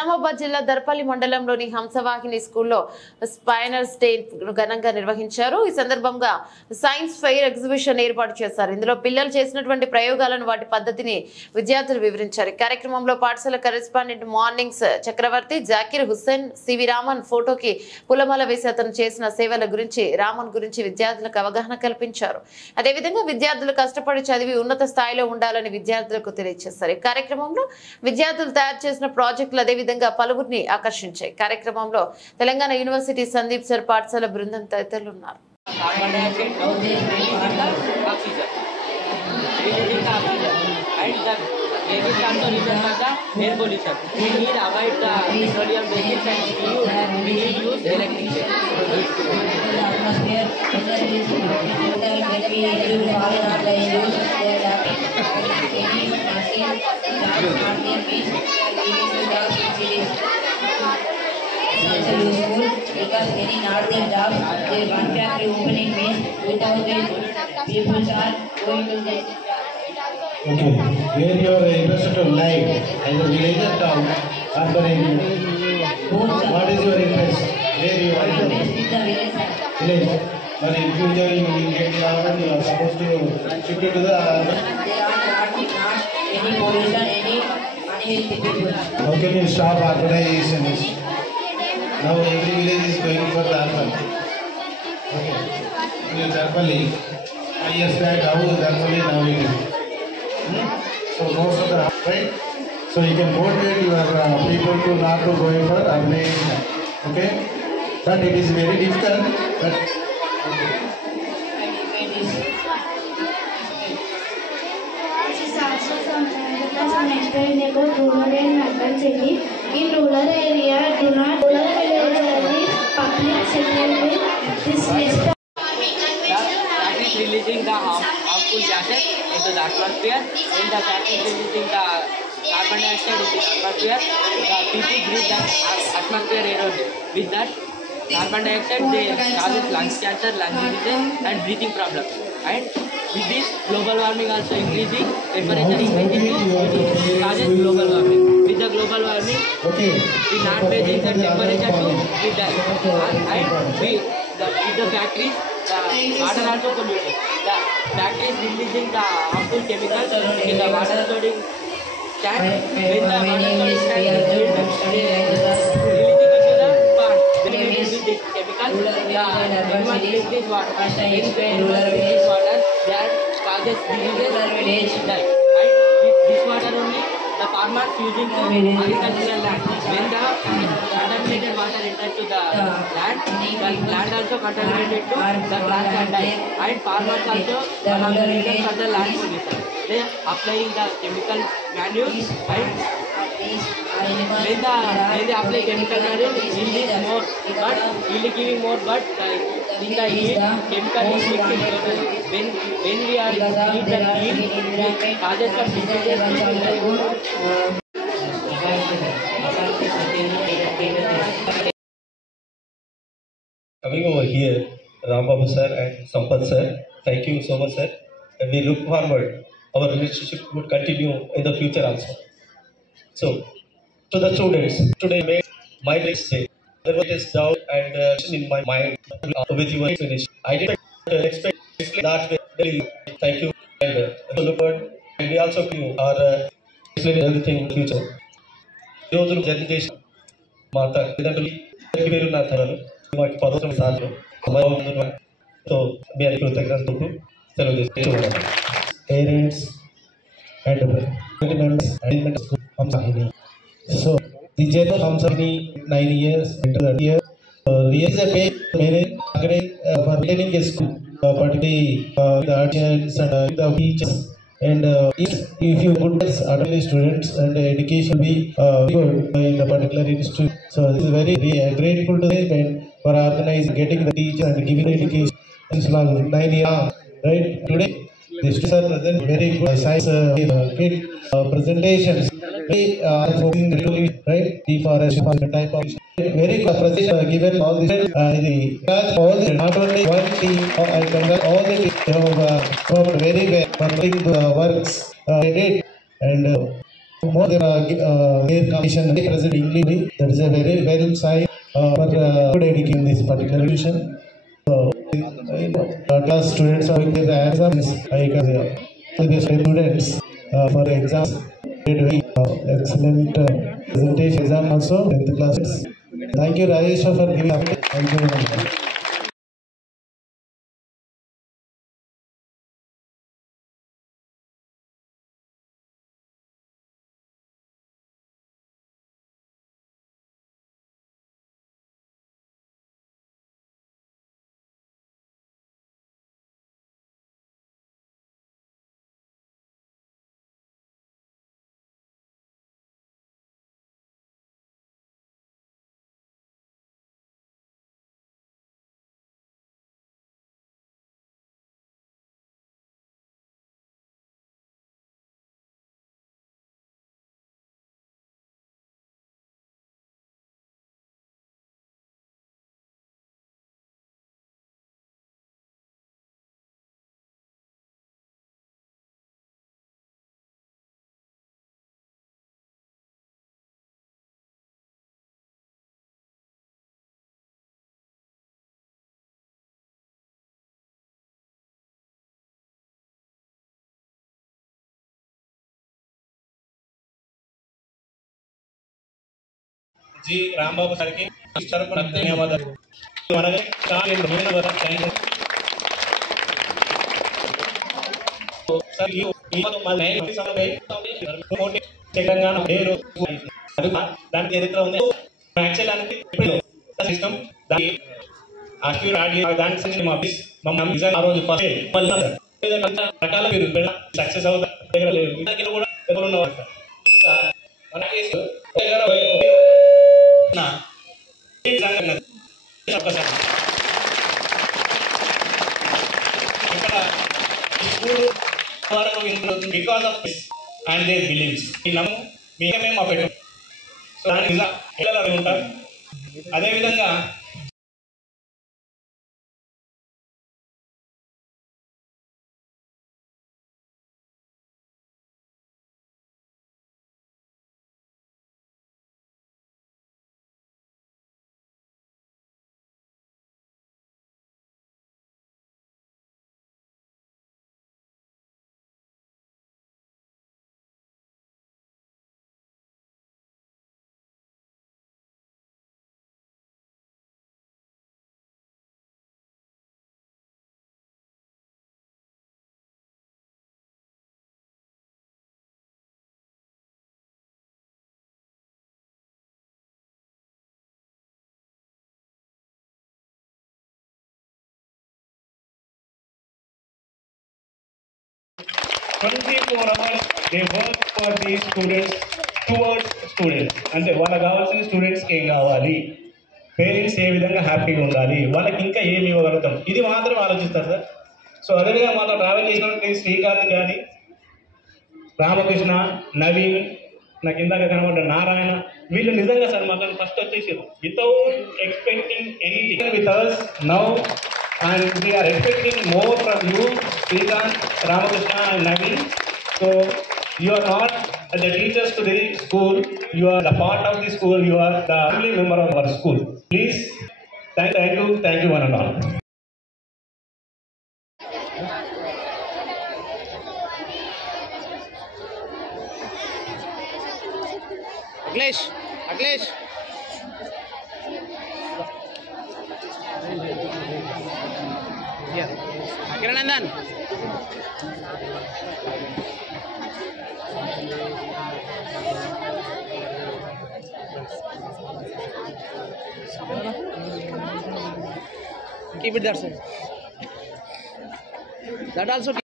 నిజామాబాద్ జిల్లా దర్పల్లి మండలంలోని హంసవాహిని స్కూల్లో స్పైనర్స్ డే ఘనంగా నిర్వహించారు. ఈ సందర్భంగా సైన్స్ ఫెయిర్ ఎగ్జిబిషన్ ఏర్పాటు చేశారు. ఇందులో పిల్లలు చేసినటువంటి ప్రయోగాలను వాటి పద్ధతిని విద్యార్థులు వివరించారు. కార్యక్రమంలో పాఠశాల కరెస్పాండెంట్ మార్నింగ్స్ చక్రవర్తి జాకిర్ హుస్సేన్ సివి రామన్ ఫోటోకి పులమాల వేసి అతను చేసిన సేవల గురించి రామన్ గురించి విద్యార్థులకు అవగాహన కల్పించారు. అదేవిధంగా విద్యార్థులు కష్టపడి చదివి ఉన్నత స్థాయిలో ఉండాలని విద్యార్థులకు తెలియజేశారు. ఈ కార్యక్రమంలో విద్యార్థులు తయారు చేసిన ప్రాజెక్టులు అదేవిధంగా పలువురిని ఆకర్షించాయి. కార్యక్రమంలో తెలంగాణ యూనివర్సిటీ సందీప్ సర్ పాఠశాల బృందం తదితరులు ఉన్నారు. Because any northern job, the one factory opening means without it, people are going to this. Okay, where you are interested to live as a village or town or for what is your interest? Where you are Best is the village. But in future you will get job and you are supposed to shift it to the. They are not any pollution, any unhealthy people. How can you stop urbanization? Now every village is going for the urban. Okay. In Darpalli, 5 years back, how Darpalli now it is. So most of the right. So you can motivate your people to not to go for urbanization. Okay. But it is very difficult. But okay. Some explain about rural and urban city. In rural area, do not rural village public sector this list. That is releasing the harmful gases into the atmosphere. When the factory is releasing the carbon dioxide into the atmosphere, the people breathe that atmosphere erosion. With that carbon dioxide, they causes lungs cancer, lung disease, and breathing problems. And with this, global warming also increasing, temperature increasing, causes global warming. With the global warming, we not raising the temperature to we die. And with the factories, the water also polluted. The factories releasing the harmful chemicals in the water storage tank. When the water storage tank is filled, they releasing into the pond. When we use this chemical, the animals drink this water. When this water, that causes diseases and die. And with this water only, the farmers using to agricultural land. When the contaminated water enters to the land also contaminated to the plants and die. And farmers also one of the reasons for the land pollution. They applying the chemical manure and when they apply chemical manure, yield is more, but yield giving more, but in the yield, chemical is mixing totally. When we are eat the yield, it causes some diseases. Coming over here, Rambabu sir and Sampath sir, thank you so much sir. And we look forward our relationship would continue in the future also. So, to the students, today made my next day. There was this doubt and in my mind with your finish. I didn't expect that way. Thank you and look forward. And we also are explaining everything in the future. Those who generation, Mata, వాటి పదం సాధన so మీ అది కృతజ్ఞతలు తెలియజేస్తున్నాను. Parents and members and Hamsahini. So the journey of Hamsahini 9 years into the year. There is a pay for maintaining a school, particularly the audience and the teachers. And if you good adult students and education be good in the particular institute, so this is very grateful to them for organizing, getting the teacher and giving the education. This long 9 years, right? Today, the students are present very good science great presentations. Very right? Deforestation type of very good presentation given all this. All the not only one team, all the team have worked very well for doing the works they did, and more their condition present English. That is a very well sign for good education in this particular vision. So, class students are doing their exams. I can say the students for exams. Excellent presentation exam also 10th classes. Thank you, Rajesh, for giving up. Thank you very much. Ji Rambabu sir की ధన్యవాదాలు అలాగే sir ये तो मैं नहीं समझ गई मोटे తెలంగాణ పేరు దాని చరిత్ర ఉంది యాక్చువల్ అంటే సిస్టమ్ దాని అక్యూర్ ఆడియో దానికి సంబంధించి మా ఆఫీస్ మమ్మల్ని డిజైన్ ఆ రోజు ఫస్ట్ రకాల మీరు సక్సెస్ అవుతారు దగ్గర కూడా ఎవరు ఉన్నవారు సార్ మనకి ना because of this and their beliefs Namo మీకమే మా పెట్టు సో దాని ఎలా ఉంటారు అదే విధంగా hours they work for these students towards students అంటే వాళ్ళకి కావాల్సిన స్టూడెంట్స్కి ఏం కావాలి పేరెంట్స్ ఏ విధంగా హ్యాపీగా ఉండాలి వాళ్ళకి ఇంకా ఏమి ఇవ్వగలుగుతాం ఇది మాత్రం ఆలోచిస్తారు సార్ సో అదేవిధంగా మాతో ట్రావెల్ చేసినటువంటి శ్రీకాంత్ కానీ రామకృష్ణ నవీన్ నాకు ఇందాక కనబడ్డ నారాయణ వీళ్ళు నిజంగా సార్ మాకు ఫస్ట్ వచ్చేసారు without expecting anything with us now and we are expecting more from you, Srikanth, Ramakrishna and Naveen. So you are not the teachers to the school, you are the part of the school, you are the family member of our school. Please, thank you one and all. Akhilesh. Kiranandan. Keep it there, sir. That also.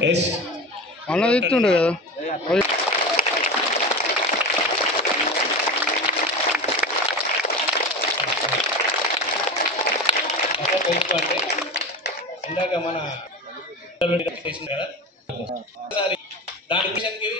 Yes. అన్నది ఇస్తుండే కదా ఇందాక మన చేసింది కదా దాని విషయానికి